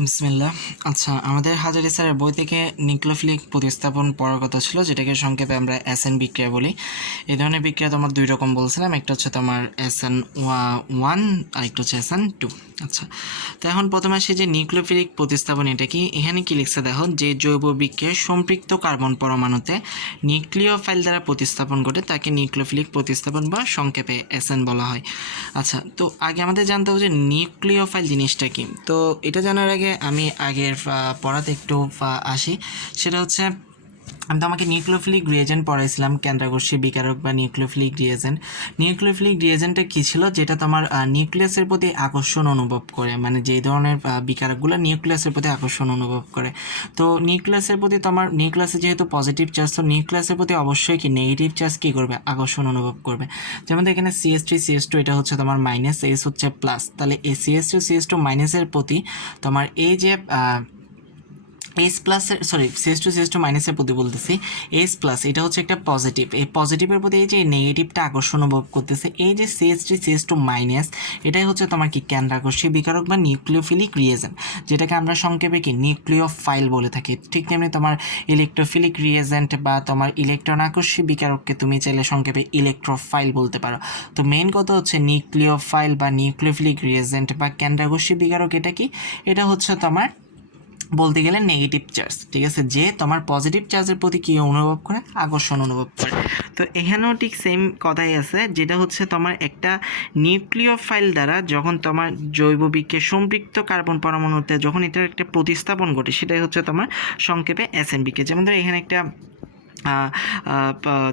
বিসমিল্লাহ। আচ্ছা, আমাদের হাজারি স্যারের বই থেকে নিউক্লিওফিলিক প্রতিস্থাপন পড়ার কথা ছিল, যেটাকে সংক্ষেপে আমরা এসএন বিক্রিয়া বলি। এই ধরনের বিক্রিয়া তোমার দুই রকম বলছিলাম, একটা হচ্ছে তোমার এসএন ওয়ান আর একটা হচ্ছে এসএন টু। আচ্ছা, তো এখন প্রথমে আসে যে নিউক্লিওফিলিক প্রতিস্থাপন এটা কি। এখানে কি লিখছে দেখো, যে জৈব বিক্রিয়ায় সম্পৃক্ত কার্বন পরমাণুতে নিউক্লিওফাইল দ্বারা প্রতিস্থাপন ঘটে তাকে নিউক্লিওফিলিক প্রতিস্থাপন বা সংক্ষেপে এসএন বলা হয়। আচ্ছা, তো আগে আমাদের জানতে হবে যে নিউক্লিওফাইল জিনিসটা কি। তো এটা জানার আগে আমি আগের পড়াতে একটু আসি। সেটা হচ্ছে, আমি তো আমাকে নিউক্লিওফিলিক রিয়েজেন্ট পড়াইছিলাম, কেন্দ্রাকর্ষী বিকারক বা নিউক্লিওফিলিক রিয়েজেন্ট। নিউক্লিওফিলিক রিয়েজেন্টটা কী ছিল, যেটা তোমার নিউক্লিয়াসের প্রতি আকর্ষণ অনুভব করে, মানে যেই ধরনের বিকারকগুলো নিউক্লিয়াসের প্রতি আকর্ষণ অনুভব করে। তো নিউক্লিয়াসের প্রতি তোমার নিউক্লিয়াসে যেহেতু পজিটিভ চার্জ, তো নিউক্লিয়াসের প্রতি অবশ্যই কি নেগেটিভ চার্জ কী করবে, আকর্ষণ অনুভব করবে। যেমন এখানে CH3 CH2 এটা হচ্ছে তোমার মাইনাস, এস হচ্ছে প্লাস, তাহলে এই CH3 CH2 মাইনাসের প্রতি তোমার এই যে এইচ প্লাসের CH2 মাইনাসের প্রতি বলতেছি, এইচ প্লাস এটা হচ্ছে একটা পজিটিভ, এই পজিটিভের প্রতি এই যে নেগেটিভটা আকর্ষণ অনুভব করতেছে, এই যে CH3 CH2 মাইনাস এটাই হচ্ছে তোমার কি কেন্দ্রাকর্ষী বিকারক বা নিউক্লিওফিলিক রিয়েজেন্ট, যেটাকে আমরা সংক্ষেপে কি নিউক্লিওফাইল বলে থাকি। ঠিক তেমনি তোমার ইলেকট্রোফিলিক রিয়েজেন্ট বা তোমার ইলেকট্রন আকর্ষী বিকারককে তুমি চাইলে সংক্ষেপে ইলেকট্রোফাইল বলতে পারো। তো মেইন কথা হচ্ছে নিউক্লিওফাইল বা নিউক্লিওফিলিক রিয়েজেন্ট বা কেন্দ্রাকর্ষী বিকারক এটা কি, এটা হচ্ছে তোমার বলতে গেলে নেগেটিভ চার্জ। ঠিক আছে, যে তোমার পজিটিভ চার্জের প্রতি কী অনুভব করে, আকর্ষণ অনুভব করে। তো এখানেও ঠিক সেম কথাই আছে, যেটা হচ্ছে তোমার একটা নিউক্লিওফাইল দ্বারা যখন তোমার জৈব বিক্রিয়ায় সম্পৃক্ত কার্বন পরমাণুতে যখন এটার একটা প্রতিস্থাপন ঘটে, সেটাই হচ্ছে তোমার সংক্ষেপে এসএন বিক্রিয়া। যেমন ধরো এখানে একটা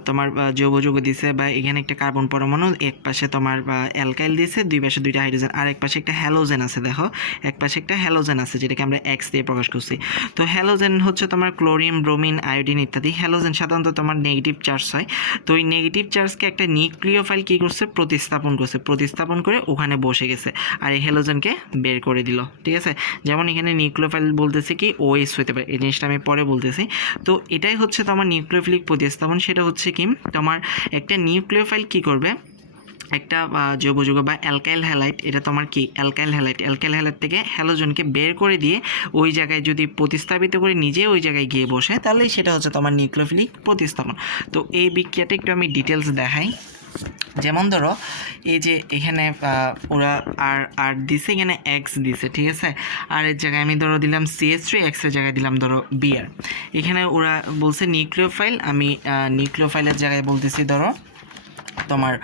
তোমার যৌগ যৌগ দিছে, বা এখানে একটা কার্বন পরমাণু, এক পাশে তোমার অ্যালকাইল দিছে, দুই পাশে দুইটা হাইড্রোজেন, আর এক পাশে একটা হ্যালোজেন আছে। দেখো, এক পাশে একটা হ্যালোজেন আছে, যেটাকে আমরা এক্স দিয়ে প্রকাশ করছি। তো হ্যালোজেন হচ্ছে তোমার ক্লোরিন, ব্রোমিন, আয়োডিন ইত্যাদি। হ্যালোজেন সাধারণত তোমার নেগেটিভ চার্জ হয়। তো ওই নেগেটিভ চার্জকে একটা নিউক্লিওফাইল কী করছে, প্রতিস্থাপন করছে, প্রতিস্থাপন করে ওখানে বসে গেছে, আর এই হ্যালোজেনকে বের করে দিল। ঠিক আছে, যেমন এখানে নিউক্লিওফাইল বলতেছে কি OH হতে পারে, এই জিনিসটা আমি পরে বলতেছি। তো এটাই হচ্ছে তোমার নিউক্লিওফিলিক প্রতিস্থাপন। সেটা হচ্ছে কি, তোমার একটা নিউক্লিওফাইল কি করবে, একটা জৈব যৌগ বা অ্যালকাইল হ্যালাইড, এটা তোমার কি অ্যালকাইল হ্যালাইড থেকে হ্যালোজেনকে বের করে দিয়ে ওই জায়গায় যদি প্রতিস্থাপিত করে নিজে ওই জায়গায় গিয়ে বসে, তাহলে সেটা হচ্ছে তোমার নিউক্লিওফিলিক প্রতিস্থাপন। তো এই বিক্রিয়াটা একটু আমি ডিটেলস দেখাই। যেমন ধরো, এই যে এখানে ওরা আর দিছে, এখানে এক্স দিছে। ঠিক আছে, আর এর জায়গায় আমি ধরো দিলাম CH3, এক্সের জায়গায় দিলাম ধরো বিআর। এখানে ওরা বলছে নিউক্লিওফাইল, আমি নিউক্লিওফাইলের জায়গায় বলতেছি ধরো তোমার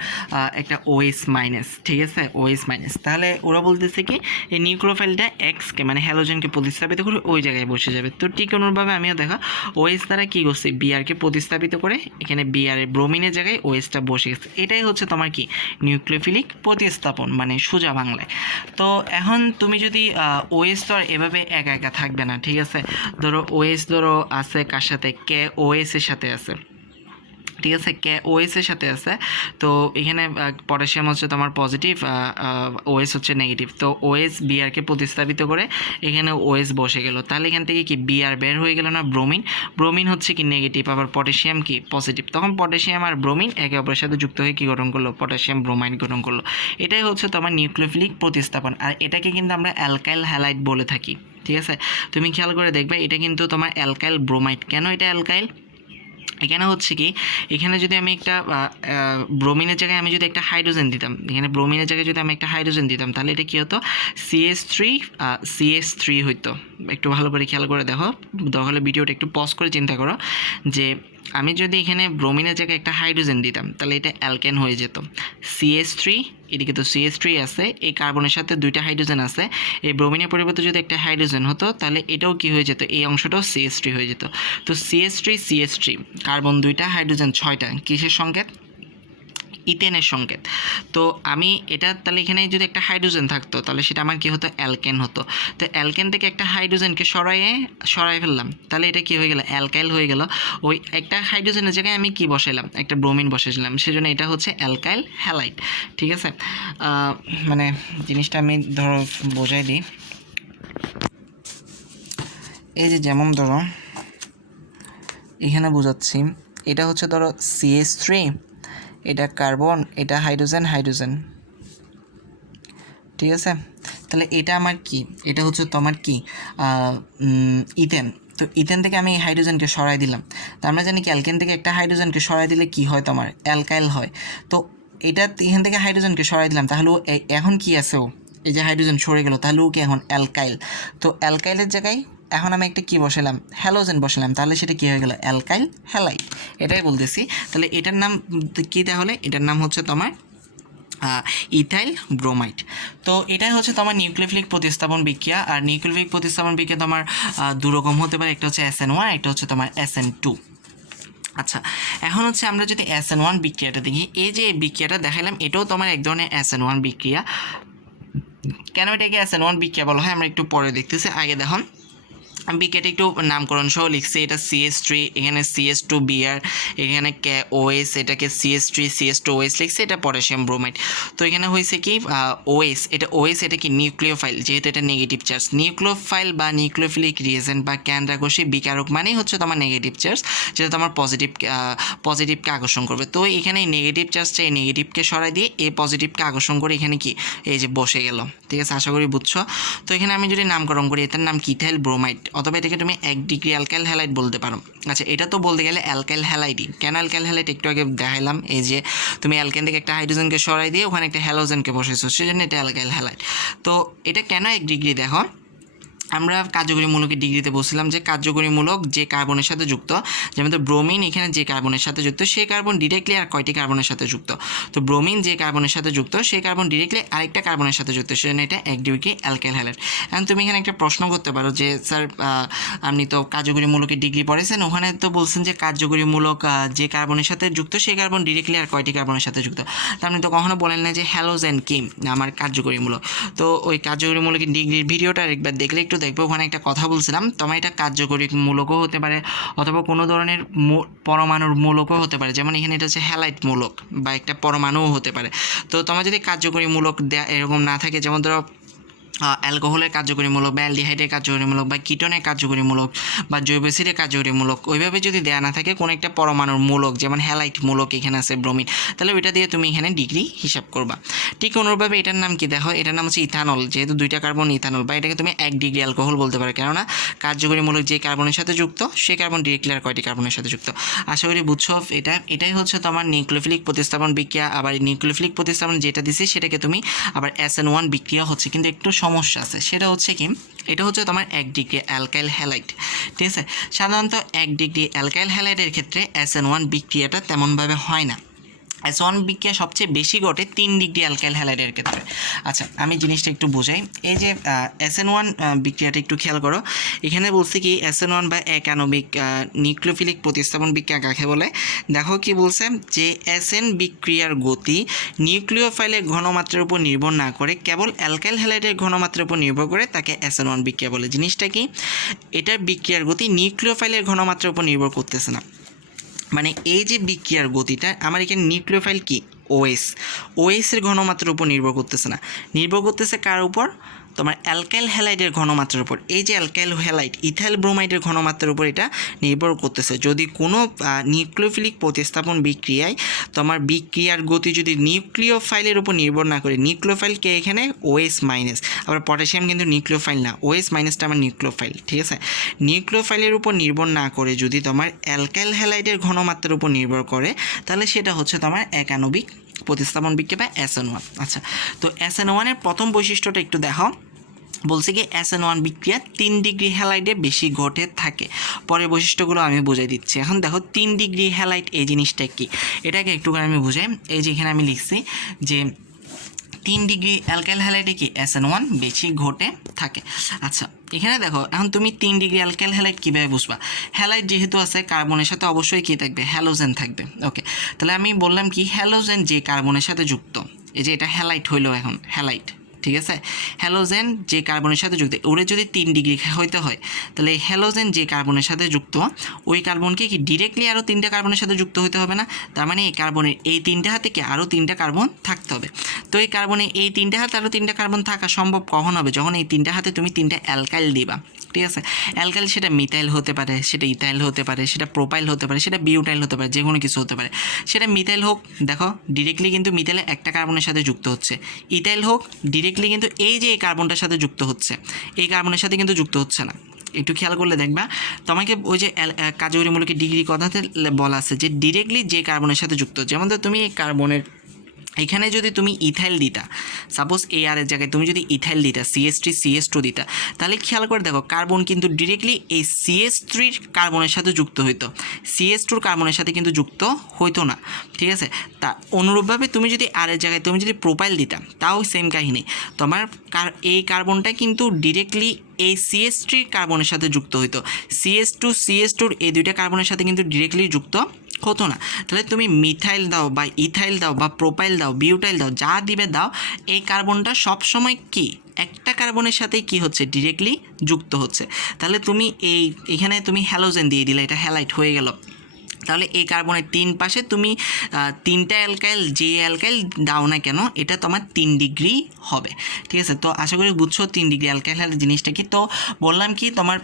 একটা OH মাইনাস। ঠিক আছে, OH মাইনাস। তাহলে ওরা বলতেছে কি, এই নিউক্লিওফাইলটা এক্সকে মানে হ্যালোজেনকে প্রতিস্থাপিত করে ওই জায়গায় বসে যাবে। তো ঠিক অনুরূপভাবে আমিও দেখা OH দ্বারা কী করছি, বিআরকে প্রতিস্থাপিত করে এখানে বিআরের ব্রোমিনের জায়গায় OHটা বসে গেছে। এটাই হচ্ছে তোমার কি নিউক্লিওফিলিক প্রতিস্থাপন, মানে সোজা বাংলায়। তো এখন তুমি যদি OH তো আর এভাবে একা একা থাকবে না। ঠিক আছে, ধরো OH ধরো আছে কার সাথে, KOH এর সাথে আছে। ঠিক আছে, KOH এর সাথে আছে। তো এখানে পটাশিয়াম হচ্ছে তোমার পজিটিভ, OH হচ্ছে নেগেটিভ। তো OH বিআরকে প্রতিস্থাপিত করে এখানে OH বসে গেল, তাহলে এখান থেকে কি বিআর বের হয়ে গেল না, ব্রোমিন হচ্ছে কি নেগেটিভ, আবার পটাশিয়াম কি পজিটিভ। তখন পটাশিয়াম আর ব্রোমিন একে অপরের সাথে যুক্ত হয়ে কী গঠন করলো, পটাশিয়াম ব্রোমাইড গঠন করলো। এটাই হচ্ছে তোমার নিউক্লিওফিলিক প্রতিস্থাপন, আর এটাকে কিন্তু আমরা অ্যালকাইল হ্যালাইড বলে থাকি। ঠিক আছে, তুমি খেয়াল করে দেখবে, এটা কিন্তু তোমার অ্যালকাইল ব্রোমাইড। কেন এটা অ্যালকাইল, এখানে হচ্ছে কি, এখানে যদি আমি একটা ব্রোমিনের জায়গায় আমি যদি একটা হাইড্রোজেন দিতাম, এখানে ব্রোমিনের জায়গায় যদি আমি একটা হাইড্রোজেন দিতাম, তাহলে এটা কী হতো, CH3 হইতো। একটু ভালো করে খেয়াল করে দেখো, তাহলে ভিডিওটা একটু পজ করে চিন্তা করো, যে আমি যদি এখানে ব্রোমিনের জায়গায় একটা হাইড্রোজেন দিতাম, তাহলে এটা অ্যালকেন হয়ে যেত। CH3, এদিকে তো CH3 আছে, এই কার্বনের সাথে দুইটা হাইড্রোজেন আছে, এই ব্রোমিনের পরিবর্তে যদি একটা হাইড্রোজেন হতো, তাহলে এটাও কি হয়ে যেত, এই অংশটাও CH3 হয়ে যেত। তো CH3 কার্বন দুইটা, হাইড্রোজেন 6টা, কিসের সংকেত, ইথেনের সংকেত। তো আমি এটা তাহলে এখানে যদি একটা হাইড্রোজেন থাকতো, তাহলে সেটা আমার কি হতো, অ্যালকেন হতো। তো অ্যালকেন থেকে একটা হাইড্রোজেনকে সরাই ফেললাম, তাহলে এটা কি হয়ে গেল, অ্যালকাইল হয়ে গেল। ওই একটা হাইড্রোজেনের জায়গায় আমি কি বসাইলাম, একটা ব্রোমিন বসাইছিলাম, সেজন্য এটা হচ্ছে অ্যালকাইল হ্যালাইড। ঠিক আছে, মানে জিনিসটা আমি ধরো বোঝাই দিই। এই যে যেমন ধরো এখানে বোঝাচ্ছি, এটা হচ্ছে ধরো CH3, এটা কার্বন, এটা হাইড্রোজেন। ঠিক আছে, তাহলে এটা আমার কি, এটা হচ্ছে তোমার কি ইথেন। তো ইথেন থেকে আমি এই হাইড্রোজেনকে সরাই দিলাম। তো আমরা জানি কি অ্যালকেন থেকে একটা হাইড্রোজেনকে সরাই দিলে কি হয়, তোমার অ্যালকাইল হয়। তো এটা এখান থেকে হাইড্রোজেনকে সরাই দিলাম, তাহলে এখন কি আছে, ও এই যে হাইড্রোজেন সরে গেল, তাহলে ও কি এখন অ্যালকাইল। তো অ্যালকাইলের জায়গায় এখন আমি একটা কি বসালাম, হ্যালোজেন বসালাম, তাহলে সেটা কী হয়ে গেল, অ্যালকাইল হ্যালাইড। এটাই বলতেছি। তাহলে এটার নাম কী, তাহলে এটার নাম হচ্ছে তোমার ইথাইল ব্রোমাইড। তো এটাই হচ্ছে তোমার নিউক্লিওফিলিক প্রতিস্থাপন বিক্রিয়া। আর নিউক্লিওফিলিক প্রতিস্থাপন বিক্রিয়া তোমার দুরকম হতে পারে, একটা হচ্ছে SN1, একটা হচ্ছে তোমার SN2। আচ্ছা, এখন হচ্ছে আমরা যদি SN1 বিক্রিয়াটা দেখি, এই যে বিক্রিয়াটা দেখালাম এটাও তোমার এক ধরনের SN1 বিক্রিয়া। কেন এটাকে SN1 বিক্রিয়া বলা হয় আমরা একটু পরে দেখতেছি। আগে দেখুন আমি বিক্রিয়াটা একটু নামকরণ সহ লিখছি। এটা CH3, এখানে CH2Br, এখানে OS, এটাকে CH3 CH2OS লিখছি, এটা পটাশিয়াম ব্রোমাইড। তো এখানে হয়েছে কি OS, এটা OS এটা কি নিউক্লিওফাইল, যেহেতু এটা নেগেটিভ চার্জ। নিউক্লিওফাইল বা নিউক্লিওফিলিক রিয়েজেন্ট বা কেন্দ্রাকর্ষী বিকারক মানেই হচ্ছে তোমার নেগেটিভ চার্জ, যেটা তোমার পজিটিভকে আকর্ষণ করবে। তো এখানে এই নেগেটিভ চার্জটা এই নেগেটিভকে সরাই দিয়ে এই পজিটিভকে আকর্ষণ করে এখানে কি এই যে বসে গেল। ঠিক আছে, আশা করি বুঝছো। তো এখানে আমি যদি নামকরণ করি, এটার নাম কি ইথাইল ব্রোমাইড, অথবা এটাকে তুমি 1 ডিগ্রি অ্যালকাইল হ্যালাইড বলতে পারো। আচ্ছা, এটা তো বলতে গেলে অ্যালকাইল হ্যালাইডই। কেন অ্যালকাইল হ্যালাইড একটু আগে দেখাইলাম, এই যে তুমি অ্যালকেন থেকে একটা হাইড্রোজেনকে সরাই দিয়ে ওখানে একটা হ্যালোজেনকে বসেছো, সেজন্য এটা অ্যালকাইল হ্যালাইড। তো এটা কেন 1 ডিগ্রি, দেখো আমরা কার্যকরী মূলকের ডিগ্রিতে বলছিলাম যে কার্যকরী মূলক যে কার্বনের সাথে যুক্ত, যেমন তো ব্রোমিন এখানে যে কার্বনের সাথে যুক্ত, সেই কার্বন ডিরেক্টলি আর কয়টি কার্বনের সাথে যুক্ত। তো ব্রোমিন যে কার্বনের সাথে যুক্ত, সেই কার্বন ডিরেক্টলি আরেকটা কার্বনের সাথে যুক্ত, সেজন্য এটা 1 ডিগ্রি অ্যালকাইল হ্যালাইড। এখন তুমি এখানে একটা প্রশ্ন করতে পারো যে স্যার আপনি তো কার্যকরী মূলকের ডিগ্রি পড়েছেন, ওখানে তো বলছেন যে কার্যকরী মূলক যে কার্বনের সাথে যুক্ত, সেই কার্বন ডিরেক্টলি আর কয়টি কার্বনের সাথে যুক্ত। তো আপনি তো কখনো বলেন না যে হ্যালোজেন কি আমার কার্যকরী মূলক। তো ওই কার্যকরী মূলকের ডিগ্রির ভিডিওটা একবার দেখলে একটু দেখবে, ওখানে একটা কথা বলছিলাম, তোমার এটা কার্যকরী মূলকও হতে পারে অথবা কোনো ধরনের পরমাণুর মূলকও হতে পারে। যেমন এখানে এটা হচ্ছে হ্যালাইট মূলক বা একটা পরমাণুও হতে পারে। তো তোমার যদি কার্যকরী মূলক এরকম না থাকে, যেমন ধরো অ্যালকোহলের কার্যকরীমূলক বা অ্যালডিহাইডের কার্যকরীমূলক বা কিটোনের কার্যকরীমূলক বা জৈব অ্যাসিডের কার্যকরীমূলক, ওইভাবে যদি দেওয়া না থাকে কোনো একটা পরমাণুর মূলক, যেমন হ্যালাইট মূলক এখানে আছে ব্রোমিন, তাহলে ওইটা দিয়ে তুমি এখানে ডিগ্রি হিসাব করবা। ঠিক অনুরূপভাবে এটার নাম কি দেখো, এটার নাম হচ্ছে ইথানল, যেহেতু 2টা কার্বন ইথানল, বা এটাকে তুমি 1 ডিগ্রি অ্যালকোহল বলতে পারো, কেননা কার্যকরীমূলক যে কার্বনের সাথে যুক্ত, সেই কার্বন ডিরেক্টলি আর কয়টি কার্বনের সাথে যুক্ত। আশা করি বুঝছো। এটাই হচ্ছে তোমার নিউক্লিওফিলিক প্রতিস্থাপন বিক্রিয়া। আবার নিউক্লিওফিলিক প্রতিস্থাপন যেটা দিছি সেটাকে তুমি আবার SN1 বিক্রিয়া হচ্ছে, কিন্তু একটু সমস্যা আছে, সেটা হচ্ছে কি এটা হচ্ছে তোমার 1 ডিগ্রি অ্যালকাইল হ্যালাইড। ঠিক আছে, সাধারণত 1 ডিগ্রি অ্যালকাইল হ্যালাইডের ক্ষেত্রে SN1 বিক্রিয়াটা তেমনভাবে হয় না। SN1 বিক্রিয়া সবচেয়ে বেশি ঘটে 3 ডিগ্রি অ্যালকাইল হ্যালাইডের ক্ষেত্রে। আচ্ছা, আমি জিনিসটা একটু বোঝাই। এই যে SN1 বিক্রিয়াটা একটু খেয়াল করো, এখানে বলছে কি SN1 বা একাণবিক নিউক্লিওফিলিক প্রতিস্থাপন বিক্রিয়া কাকে বলে। দেখো কি বলছে, যে SN বিক্রিয়ার গতি নিউক্লিওফাইলের ঘনমাত্রার উপর নির্ভর না করে কেবল অ্যালকাইল হ্যালাইডের ঘনমাত্রার উপর নির্ভর করে, তাকে SN1 বিক্রিয়া বলে। জিনিসটা কি, এটার বিক্রিয়ার গতি নিউক্লিওফাইলের ঘনমাত্রার উপর নির্ভর করতেছে না। মানে এই যে বিক্রিয়ার গতিটা আমার এখানে নিউক্লিওফাইল কি OS এর ঘনমাত্রার উপর নির্ভর করতেছে না, নির্ভর করতেছে কার উপর, তোমার অ্যালকাইল হ্যালাইডের ঘনমাত্রার উপর। এই যে অ্যালকাইল হ্যালাইড ইথাইল ব্রোমাইডের ঘনমাত্রার উপর এটা নির্ভর করতেছে। যদি কোনো নিউক্লিওফিলিক প্রতিস্থাপন বিক্রিয়ায় তোমার বিক্রিয়ার গতি যদি নিউক্লিওফাইলের উপর নির্ভর না করে, নিউক্লিওফাইলকে এখানে OS মাইনাস, আবার পটাশিয়াম কিন্তু নিউক্লিওফাইল না, OS মাইনাসটা আমার নিউক্লিওফাইল। ঠিক আছে, নিউক্লিওফাইলের উপর নির্ভর না করে যদি তোমার অ্যালকাইল হ্যালাইডের ঘনমাত্রার উপর নির্ভর করে, তাহলে সেটা হচ্ছে তোমার একাণবিক প্রতিস্থাপন বিক্রিয়া বা SN1। আচ্ছা, তো SN1 এর প্রথম বৈশিষ্ট্যটা একটু দেখো, বলছে কি SN1 বিক্রিয়া 3 ডিগ্রি হ্যালাইডে বেশি ঘটে থাকে। পরের বৈশিষ্ট্যগুলো আমি বুঝাই দিচ্ছি। এখন দেখো 3 ডিগ্রি হ্যালাইড এই জিনিসটা কি, এটাকে একটু করে আমি বুঝাই। এই যে এখানে আমি লিখছি যে 3 ডিগ্রি অ্যালকাইল হ্যালাইডে কি SN1 বেশি ঘটে থাকে। আচ্ছা, এখানে দেখো এখন তুমি 3 ডিগ্রি অ্যালকাইল হ্যালাইড কীভাবে বুঝবা, হ্যালাইড যেহেতু আছে কার্বনের সাথে অবশ্যই কী থাকবে, হ্যালোজেন থাকবে। ওকে, তাহলে আমি বললাম কি হ্যালোজেন যে কার্বনের সাথে যুক্ত, এই যে এটা হ্যালাইট হইলো, এখন হ্যালাইট। ঠিক আছে, হ্যালোজেন যে কার্বনের সাথে যুক্ত, ওরে যদি 3 ডিগ্রি হইতে হয়, তাহলে হ্যালোজেন যে কার্বনের সাথে যুক্ত, ওই কার্বনকে কি ডিরেক্টলি আরও 3টা কার্বনের সাথে যুক্ত হতে হবে না। তার মানে এই কার্বনের এই 3টা হাতে কি আরও 3টা কার্বন থাকতে হবে। তো এই কার্বনে এই 3টা হাতে আরও 3টা কার্বন থাকা সম্ভব কখন হবে, যখন এই 3টা হাতে তুমি 3টা অ্যালকাইল দিবা। ঠিক আছে, অ্যালকাইল সেটা মিথাইল হতে পারে, সেটা ইথাইল হতে পারে, সেটা প্রোপাইল হতে পারে, সেটা বিউটাইল হতে পারে, যে কোনো কিছু হতে পারে। সেটা মিথাইল হোক, দেখো ডিরেক্টলি কিন্তু মিথাইলে একটা কার্বনের সাথে যুক্ত হচ্ছে, ইথাইল হোক ডিরেক্টলি ডিরেক্টলি কিন্তু এই যে এই কার্বনটার সাথে যুক্ত হচ্ছে, এই কার্বনের সাথে কিন্তু যুক্ত হচ্ছে না। একটু খেয়াল করলে দেখবা তোমাকে ওই যে কার্যকরী মূলকের ডিগ্রি কথাতে বলা আছে যে ডিরেক্টলি যে কার্বনের সাথে যুক্ত, যেমন তো তুমি এই কার্বনের এখানে যদি তুমি ইথাইল দিতা, সাপোজ এই আর এর জায়গায় তুমি যদি ইথাইল দিতা, CH3CH2 দিতা, তাহলে খেয়াল করে দেখো কার্বন কিন্তু ডিরেক্টলি এই CH3 কার্বনের সাথে যুক্ত হইতো, CH2 কার্বনের সাথে কিন্তু যুক্ত হইতো না, ঠিক আছে। তা অনুরূপভাবে তুমি যদি আর এর জায়গায় তুমি যদি প্রোপাইল দিতা, তাও সেম কাহিনী, তোমার এই কার্বনটা কিন্তু ডিরেক্টলি এই CH3 কার্বনের সাথে যুক্ত হইতো, CH2CH2 এই দুইটা কার্বনের সাথে কিন্তু ডিরেক্টলি যুক্ত হতো না। তাহলে তুমি মিথাইল দাও বা ইথাইল দাও বা প্রোপাইল দাও, বিউটাইল দাও, যা দিবে দাও, এই কার্বনটা সবসময় কি একটা কার্বনের সাথেই কি হচ্ছে ডিরেক্টলি যুক্ত হচ্ছে। তাহলে তুমি এখানে তুমি হ্যালোজেন দিয়ে দিলে, এটা হ্যালাইট হয়ে গেল। তাহলে এই কার্বনের 3 পাশে তুমি 3টা অ্যালকাইল, যে অ্যালকাইল দাও না কেন এটা তোমার 3 ডিগ্রি হবে, ঠিক আছে। তো আশা করি বুঝছো 3 ডিগ্রি অ্যালকাইল হ্যালাইড জিনিসটা কি। তো বললাম কি তোমার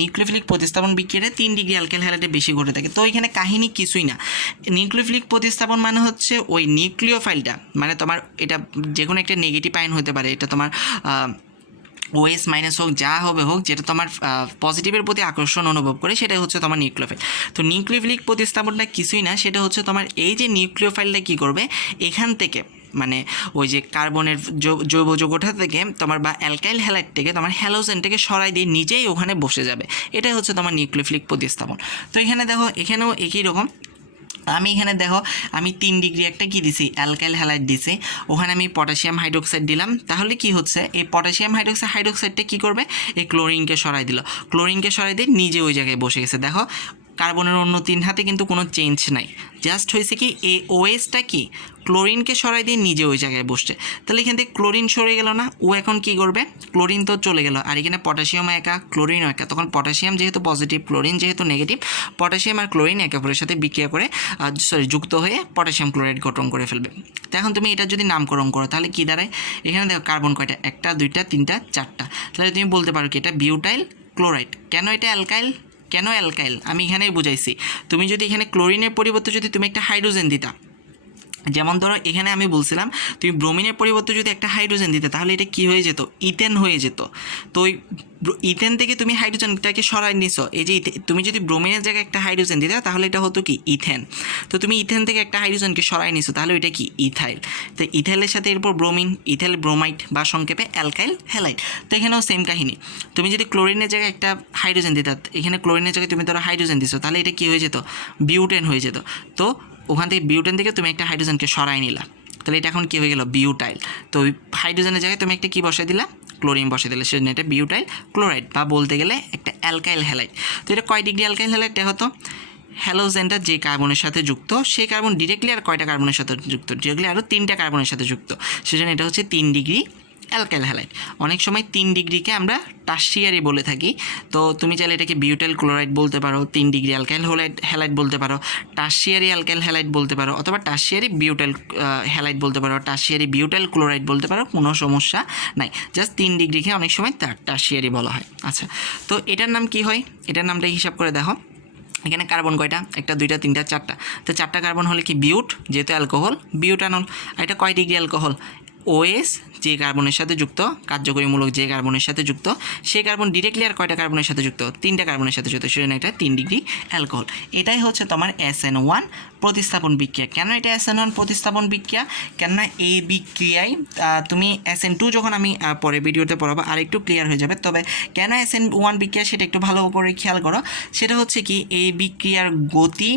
নিউক্লিওফিলিক প্রতিস্থাপন বিক্রিয়ায় 3 ডিগ্রি অ্যালকাইল হ্যালাইডে বেশি ঘটে থাকে। তো এখানে কাহিনী কিছুই না, নিউক্লিওফিলিক প্রতিস্থাপন মানে হচ্ছে ওই নিউক্লিওফাইলটা, মানে তোমার এটা যে কোনো একটা নেগেটিভ আয়ন হতে পারে, এটা তোমার OS মাইনাস হোক, যা হবে হোক, যেটা তোমার পজিটিভের প্রতি আকর্ষণ অনুভব করে, সেটাই হচ্ছে তোমার নিউক্লিওফাইল। তো নিউক্লিওফিলিক প্রতিস্থাপনটা কিছুই না, সেটা হচ্ছে তোমার এই যে নিউক্লিওফাইলটা কী করবে, এখান থেকে মানে ওই যে কার্বনের জৈব যৌগটা থেকে তোমার বা অ্যালকাইল হ্যালাইড থেকে তোমার হ্যালোজেনটাকে সরাই দিয়ে নিজেই ওখানে বসে যাবে, এটাই হচ্ছে তোমার নিউক্লিওফিলিক প্রতিস্থাপন। তো এখানে দেখো এখানেও একই রকম, আমি এখানে দেখো আমি 3 ডিগ্রি একটা কি দিছি অ্যালকাইল হ্যালাইড দিছি, ওখানে আমি পটাশিয়াম হাইড্রোক্সাইড দিলাম। তাহলে কি হচ্ছে এই পটাশিয়াম হাইড্রোক্সাইডটা কি করবে, এই ক্লোরিনকে সরাই দিল, ক্লোরিনকে সরাই দিয়ে নিজে ওই জায়গায় বসে গেছে। দেখো কার্বনের অন্য 3 হাতে কিন্তু কোনো চেঞ্জ নাই, জাস্ট হয়েছে কি এই OSটা কি ক্লোরিনকে সরাই দিয়ে নিজে ওই জায়গায় বসছে। তাহলে এখান থেকে ক্লোরিন সরে গেল না, ও এখন কি করবে, ক্লোরিন তো চলে গেল, আর এখানে পটাশিয়াম একা ক্লোরিনও একা, তখন পটাশিয়াম যেহেতু পজিটিভ, ক্লোরিন যেহেতু নেগেটিভ, পটাশিয়াম আর ক্লোরিন একে অপরের সাথে বিক্রিয়া করে যুক্ত হয়ে পটাশিয়াম ক্লোরাইড গঠন করে ফেলবে। তো এখন তুমি এটা যদি নামকরণ করো তাহলে কি দাঁড়ায়, এখানে দেখো কার্বন কয়টা, 1টা 2টা 3টা 4টা, তাহলে তুমি বলতে পারো কি এটা বিউটাইল ক্লোরাইড। কেন এটা অ্যালকাইল, কেন অ্যালকাইল আমি এখানেই বুঝাইছি। তুমি যদি এখানে ক্লোরিনের পরিবর্তে যদি তুমি একটা হাইড্রোজেন দিতা, যেমন ধরো এখানে আমি বলছিলাম তুমি ব্রোমিনের পরিবর্তে যদি একটা হাইড্রোজেন দিতে, তাহলে এটা কি হয়ে যেত, ইথেন হয়ে যেত। তো ওই ইথেন থেকে তুমি হাইড্রোজেনটাকে সরাই নিছো, এই যে তুমি যদি ব্রোমিনের জায়গায় একটা হাইড্রোজেন দিতে তাহলে এটা হতো কি ইথেন। তো তুমি ইথেন থেকে একটা হাইড্রোজেনকে সরাই নিছো, তাহলে ওইটা কি ইথাইল। তো ইথাইলের সাথে এরপর ব্রোমিন, ইথাইল ব্রোমাইড বা সংক্ষেপে অ্যালকাইল হ্যালাইড। তো এখানেও সেম কাহিনী, তুমি যদি ক্লোরিনের জায়গায় একটা হাইড্রোজেন দিতে, এখানে ক্লোরিনের জায়গায় তুমি ধরো হাইড্রোজেন দিছো, তাহলে এটা কি হয়ে যেত, বিউটেন হয়ে যেত। তো ওখান থেকে বিউটেন থেকে তুমি একটা হাইড্রোজেনকে সরাই নিলা, তাহলে এটা এখন কী হয়ে গেল, বিউটাইল। তো ওই হাইড্রোজেনের জায়গায় তুমি একটা কী বসাই দিলা, ক্লোরিন বসে দিলে, সেজন্য এটা বিউটাইল ক্লোরাইড বা বলতে গেলে একটা অ্যালকাইল হ্যালাইড। তো এটা কয় ডিগ্রি অ্যালকাইল হ্যালাইডটা হতো, হ্যালোজেনটা যে কার্বনের সাথে যুক্ত, সেই কার্বন ডিরেক্টলি আর কয়টা কার্বনের সাথে যুক্ত, ডিরেক্টলি আরও 3টা কার্বনের সাথে যুক্ত, সেজন্য এটা হচ্ছে 3 ডিগ্রি অ্যালকাইল হ্যালাইড। অনেক সময় 3 ডিগ্রিকে আমরা টারশিয়ারি বলে থাকি। তো তুমি চাইলে এটাকে বিউটাইল ক্লোরাইড বলতে পারো, 3 ডিগ্রি অ্যালকাইল হ্যালাইড বলতে পারো, টারশিয়ারি অ্যালকাইল হ্যালাইড বলতে পারো, অথবা টারশিয়ারি বিউটাইল হ্যালাইড বলতে পারো, টারশিয়ারি বিউটাইল ক্লোরাইড বলতে পারো, কোনো সমস্যা নাই। জাস্ট 3 ডিগ্রিকে অনেক সময় টারশিয়ারি বলা হয়। আচ্ছা, তো এটার নাম কি হয়, এটার নামটা হিসাব করে দেখো, এখানে কার্বন কয়টা, 1টা 2টা 3টা 4টা, তো 4টা কার্বন হলে কি বিউট, যেহেতু অ্যালকোহল বিউটানল। আর এটা কয় ডিগ্রি অ্যালকোহল, OS যে কার্বনের সাথে যুক্ত, কার্যকরীমূলক যে কার্বনের সাথে যুক্ত, সেই কার্বন ডিরেক্টলি আর কয়টা কার্বনের সাথে যুক্ত, 3টা কার্বনের সাথে যুক্ত, সেজন্য এটা 3 ডিগ্রি অ্যালকোহল। এটাই হচ্ছে তোমার SN1 প্রতিস্থাপন বিক্রিয়া। কেন এটা SN1 প্রতিস্থাপন বিক্রিয়া, কেননা এই বিক্রিয়ায় তুমি SN2 যখন আমি পরে ভিডিওতে পড়াবো আর একটু ক্লিয়ার হয়ে যাবে। তবে কেন SN1 বিক্রিয়া সেটা একটু ভালো করে খেয়াল করো। সেটা হচ্ছে কি এই বিক্রিয়ার গতি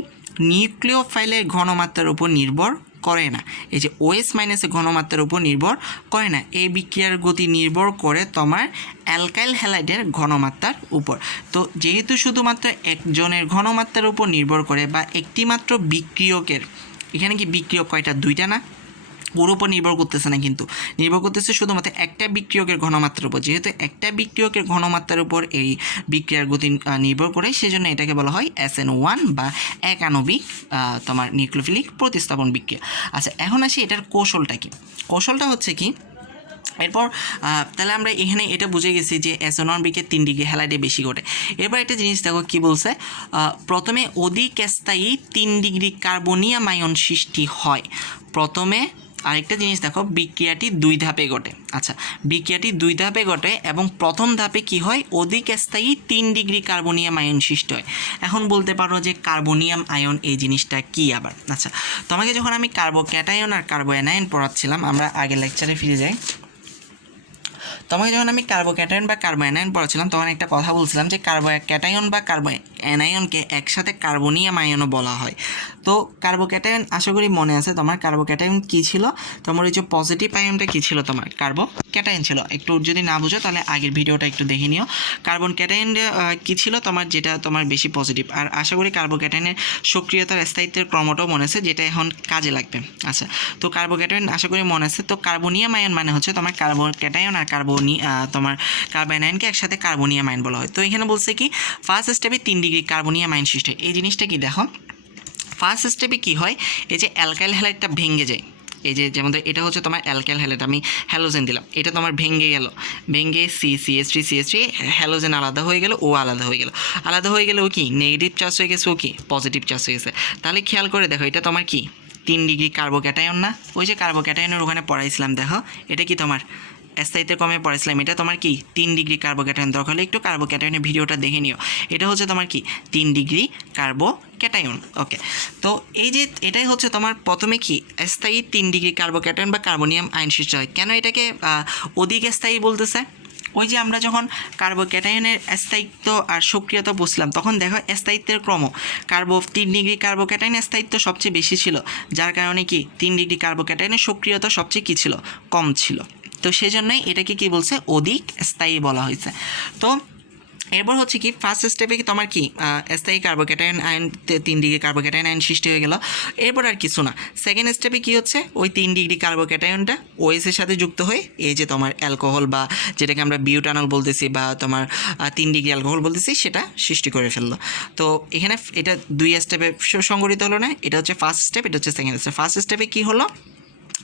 নিউক্লিওফাইলের ঘনমাত্রার উপর নির্ভর করে না, এই যে OS মাইনাসের ঘনমাত্রার উপর নির্ভর করে না, এই বিক্রিয়ার গতি নির্ভর করে তোমার অ্যালকাইল হ্যালাইডের ঘনমাত্রার উপর। তো যেহেতু শুধুমাত্র একজনের ঘনমাত্রার উপর নির্ভর করে বা একটি মাত্র বিক্রিয়কের, এখানে কি বিক্রিয়ক কয়টা, 2টা না, ওর উপর নির্ভর করতেছে না, কিন্তু নির্ভর করতেছে শুধুমাত্র একটা বিক্রিয়কের ঘনমাত্রার উপর। যেহেতু একটা বিক্রিয়কের ঘনমাত্রার উপর এই বিক্রিয়ার গতি নির্ভর করে, সেজন্য এটাকে বলা হয় SN1 বা একাণবিক তোমার নিউক্লিওফিলিক প্রতিস্থাপন বিক্রিয়া। আচ্ছা, এখন আসি এটার কৌশলটা কি। কৌশলটা হচ্ছে কি, এরপর তাহলে আমরা এখানে এটা বুঝে গেছি যে SN1 বিক্রিয়া 3 ডিগ্রি হ্যালাইডে বেশি ঘটে। এরপর একটা জিনিস দেখো কি বলছে, প্রথমে অধিক স্থায়ী 3 ডিগ্রি কার্বনিয়াম আয়ন সৃষ্টি হয়। প্রথমে আরেকটা জিনিস দেখো, বিক্রিয়াটি 2 ধাপে ঘটে। আচ্ছা, বিক্রিয়াটি 2 ধাপে ঘটে এবং প্রথম ধাপে কি হয়, অধিক স্থায়ী 3 ডিগ্রি কার্বনিয়াম আয়ন সৃষ্টি হয়। এখন বলতে পারো যে কার্বনিয়াম আয়ন এই জিনিসটা কি আবার। আচ্ছা, তোমাকে যখন আমি কার্বোক্যাটায়ন আর কার্বোঅ্যানায়ন পড়াচ্ছিলাম, আমরা আগের লেকচারে ফিরে যাই, তোমাকে যখন আমি কার্বোক্যাটায়ন বা কার্বোঅ্যানায়ন পড়াচ্ছিলাম তখন একটা কথা বলছিলাম যে কার্বোক্যাটায়ন বা কার্বোঅ্যানায়নকে একসাথে কার্বনিয়াম আয়নও বলা হয়। তো কার্বোক্যাটায়ন আশা করি মনে আছে তোমার, কার্বোক্যাটায়ন কী ছিল, তোমার ওই যে পজিটিভ আয়নটা কী ছিল, তোমার কার্বোক্যাটায়ন ছিল। একটু যদি না বুঝো তাহলে আগের ভিডিওটা একটু দেখে নিও। কার্বন ক্যাটায়ন কী ছিল তোমার, যেটা তোমার বেশি পজিটিভ। আর আশা করি কার্বোক্যাটায়নের সক্রিয়তার স্থায়িত্বের ক্রমটাও মনে আছে, যেটা এখন কাজে লাগবে। আচ্ছা, তো কার্বোক্যাটায়ন আশা করি মনে আছে। তো কার্বনিয়াম আয়ন মানে হচ্ছে তোমার কার্বোক্যাটায়ন আর তোমার কার্বোঅ্যানায়নকে একসাথে কার্বনিয়াম আয়ন বলা হয়। তো এখানে বলছে কি, ফার্স্ট স্টেপে 3 ডিগ্রি কার্বনিয়াম আয়ন সৃষ্টি হয়। এই জিনিসটা কি দেখো, ফার্স্ট স্টেপে কি হয়, এই যে অ্যালকাইল হ্যালাইডটা ভেঙে যায়। এই যে যেমন এটা হচ্ছে তোমার অ্যালকাইল হ্যালাইড, আমি হ্যালোজেন দিলাম, এটা তোমার ভেঙে গেল, ভেঙে CH3 হ্যালোজেন আলাদা হয়ে গেল, ও আলাদা হয়ে গেল। আলাদা হয়ে গেলে ও কি নেগেটিভ চার্জ হয়ে গেছে, ও কি পজিটিভ চার্জ হয়ে গেছে। তাহলে খেয়াল করে দেখো, এটা তোমার কি 3 ডিগ্রি কার্বোক্যাটায়ন না? ওই যে কার্বোক্যাটায়নের ওখানে পড়াইছিলাম, দেখো এটা কি তোমার স্থায়িত্বের কমে পড়াইছিলাম, এটা তোমার কি 3 ডিগ্রি কার্বোক্যাটায়ন। দরকার হলে একটু কার্বোক্যাটায়নের ভিডিওটা দেখে নিও। এটা হচ্ছে তোমার কি 3 ডিগ্রি কার্বোক্যাটায়ন। ওকে, তো এই যে এটাই হচ্ছে তোমার প্রথমে কি স্থায়ী 3 ডিগ্রি কার্বোক্যাটায়ন বা কার্বনিয়াম আয়ন সৃষ্টি হয়। কেন এটাকে অধিক স্থায়ী বলতেছে? ওই যে আমরা যখন কার্বোক্যাটায়নের স্থায়িত্ব আর সক্রিয়তা বুঝলাম, তখন দেখো স্থায়িত্বের ক্রম 3 ডিগ্রি কার্বোক্যাটায়নের স্থায়িত্ব সবচেয়ে বেশি ছিল, যার কারণে কি 3 ডিগ্রি কার্বোক্যাটায়নের সক্রিয়তা সবচেয়ে কী ছিল, কম ছিল। তো সেজন্যই এটাকে কি বলছে, অধিক স্থায়ী বলা হয়েছে। তো এরপর হচ্ছে কি, ফার্স্ট স্টেপে কি তোমার কি স্থায়ী carbocation ion 3 degree carbocation ion সৃষ্টি হয়ে গেল। এরপর আর কিছু না, সেকেন্ড স্টেপে কি হচ্ছে, ওই 3 ডিগ্রি কার্বোক্যাটায়নটা OS এর সাথে যুক্ত হয়ে এই যে তোমার অ্যালকোহল বা যেটাকে আমরা বিউটানল বলতেছি বা তোমার 3 ডিগ্রি অ্যালকোহল বলতেছি, সেটা সৃষ্টি করে ফেললো। তো এখানে এটা 2 স্টেপে সংগঠিত হলো না, এটা হচ্ছে ফার্স্ট স্টেপ, এটা হচ্ছে সেকেন্ড স্টেপ। ফার্স্ট স্টেপে কী হলো,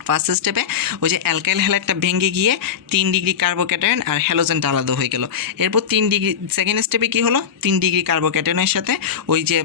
ফার্স্ট স্টেপে ওই যে অ্যালকাইল হ্যালাইডটা ভেঙে গিয়ে 3 ডিগ্রি কার্বোক্যাটায়ন আর হ্যালোজেনটা আলাদা হয়ে গেল। এরপর 3 ডিগ্রি সেকেন্ড স্টেপে কী হলো, 3 ডিগ্রি কার্বোক্যাটায়নের সাথে ওই যে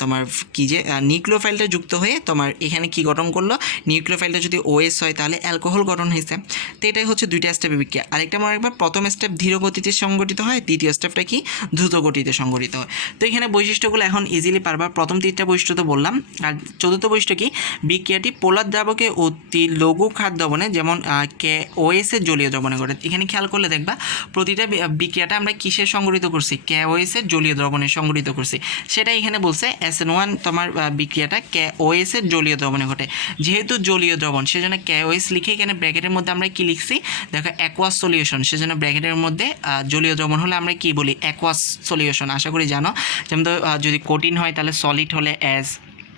তোমার কি যে নিউক্লিওফাইলটা যুক্ত হয়ে তোমার এখানে কি গঠন করলো, নিউক্লিওফাইলটা যদি OS হয় তাহলে অ্যালকোহল গঠন হয়েছে। তো এটাই হচ্ছে 2টা স্টেপে বিক্রিয়া। আরেকটা মনে রাখবা, প্রথম স্টেপ ধীর গতিতে সংগঠিত হয়, দ্বিতীয় স্টেপটা কি দ্রুত গতিতে সংগঠিত হয়। তো এখানে বৈশিষ্ট্যগুলো এখন ইজিলি পারবা। প্রথম 3টা বৈশিষ্ট্য তো বললাম। আর চতুর্থ বৈশিষ্ট্য কি, বিক্রিয়াটি পোলার দ্রাবকে অতি লঘু ক্ষার দ্রবণে যেমন KOS এর জলীয় দ্রবণে ঘটে। এখানে খেয়াল করলে দেখবা প্রতিটা বিক্রিয়াটা আমরা কিসের সংগঠিত করছি, KOS এর জলীয় দ্রবণে সংগঠিত করছি। সেটা এখানে বলছে SN1 তোমার বিক্রিয়াটা KOS এর জলীয় দ্রবণে ঘটে। যেহেতু জলীয় দ্রবণ সেজন্য KOS লিখে এখানে ব্র্যাকেটের মধ্যে আমরা কি লিখছি, দেখো অ্যাকোয়াস সলিউশন, সেজন্য ব্র্যাকেটের মধ্যে জলীয় দ্রবণ হলে আমরা কি বলি, অ্যাকোয়াস সলিউশন। আশা করি জানো। যেমন যদি কঠিন হয় তাহলে সলিড হলে S,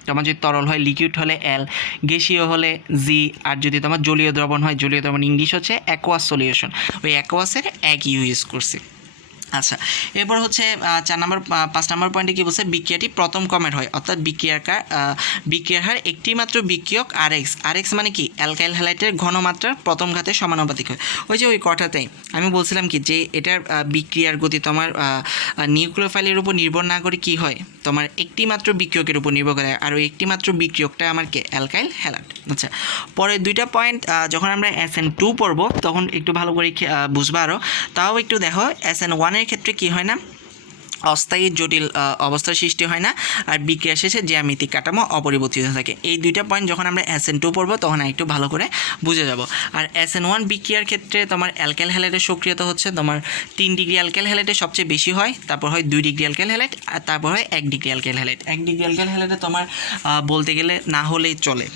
তোমার যদি তরল হয় লিকুইড হলে L, গ্যাসীয় হলে G, আর যদি তোমার জলীয় দ্রবণ হয়, জলীয় দ্রবণ ইংলিশ হচ্ছে অ্যাকোয়াস সলিউশন। ওই অ্যাকোয়াসের একই ইউজ করছি। আচ্ছা, এরপর হচ্ছে 5 নম্বর পয়েন্টে কী বলছে, বিক্রিয়াটি প্রথম ক্রমের হয়, অর্থাৎ বিক্রিয়ার হার একটি মাত্র বিক্রিয়ক RX মানে কি অ্যালকাইল হ্যালাইডের ঘনমাত্রার প্রথম ঘাতের সমানুপাতিক হয়। ওই যে ওই কথাটাই আমি বলছিলাম কি, যে এটার বিক্রিয়ার গতি তোমার নিউক্লিওফাইলের উপর নির্ভর না করে কি হয়, তোমার একটি মাত্র বিক্রিয়কের উপর নির্ভর করে, আর ওই একটি মাত্র বিক্রিয়কটা আমার কি অ্যালকাইল হ্যালাইড। আচ্ছা, পরে 2টা পয়েন্ট যখন আমরা SN2 পড়ব তখন একটু ভালো করে বুঝবা আরও। তাও একটু দেখো, SN1 এর ক্ষেত্রে কি হয় না, অস্থায়ী জটিল অবস্থার সৃষ্টি হয় না, আর বিক্রিয়া শেষে জ্যামিতিক কাঠামো অপরিবর্তিত থাকে। এই 2টা পয়েন্ট যখন আমরা SN2 পড়বো তখন একটু ভালো করে বুঝে যাব। আর SN1 বিক্রিয়ার ক্ষেত্রে তোমার অ্যালকাইল হ্যালাইডের সক্রিয়তা হচ্ছে তোমার 3 ডিগ্রি অ্যালকাইল হ্যালাইডে সবচেয়ে বেশি হয়, তারপর হয় 2 ডিগ্রি অ্যালকাইল হ্যালাইড, আর তারপর হয় 1 degree alkyl halide. 1 degree alkyl হ্যালাইডে তোমার বলতে গেলে না হলেই চলে।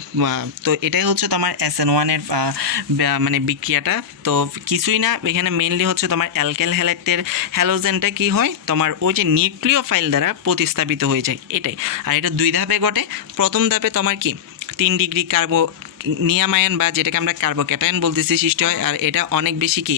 তো এটাই হচ্ছে তোমার SN1 এর মানে বিক্রিয়াটা। তো কিছুই না, এখানে মেইনলি হচ্ছে তোমার অ্যালকাইল হ্যালাইডের হ্যালোজেনটা কি হয়, তোমার ওই যে নিউক্লিওফাইল দ্বারা প্রতিস্থাপিত হয়ে যায়, এটাই। আর এটা 2 ধাপে ঘটে। প্রথম ধাপে তোমার কি 3 ডিগ্রি কার্বোনিয়াম আয়ন বা যেটাকে আমরা কার্বোক্যাটায়ন বলতেছি সৃষ্টি হয়, আর এটা অনেক বেশি কি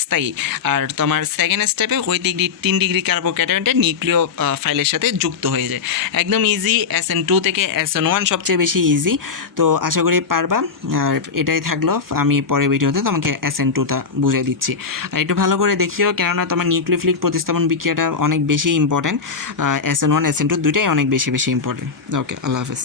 স্থায়ী। আর তোমার সেকেন্ড স্টেপে ওই 3 ডিগ্রি কার্বোক্যাটায়নটা নিউক্লিও ফাইলের সাথে যুক্ত হয়ে যায়। একদম ইজি। SN2 থেকে SN1 সবচেয়ে বেশি ইজি। তো আশা করি পারবা। আর এটাই থাকলো, আমি পরের ভিডিওতে তোমাকে SN2টা বুঝিয়ে দিচ্ছি। আর একটু ভালো করে দেখিও, কেননা তোমার নিউক্লিওফিলিক প্রতিস্থাপন বিক্রিয়াটা অনেক বেশি ইম্পর্টেন্ট। SN1 SN2 দুইটাই অনেক বেশি ইম্পর্টেন্ট। ওকে, আল্লাহ হাফেজ।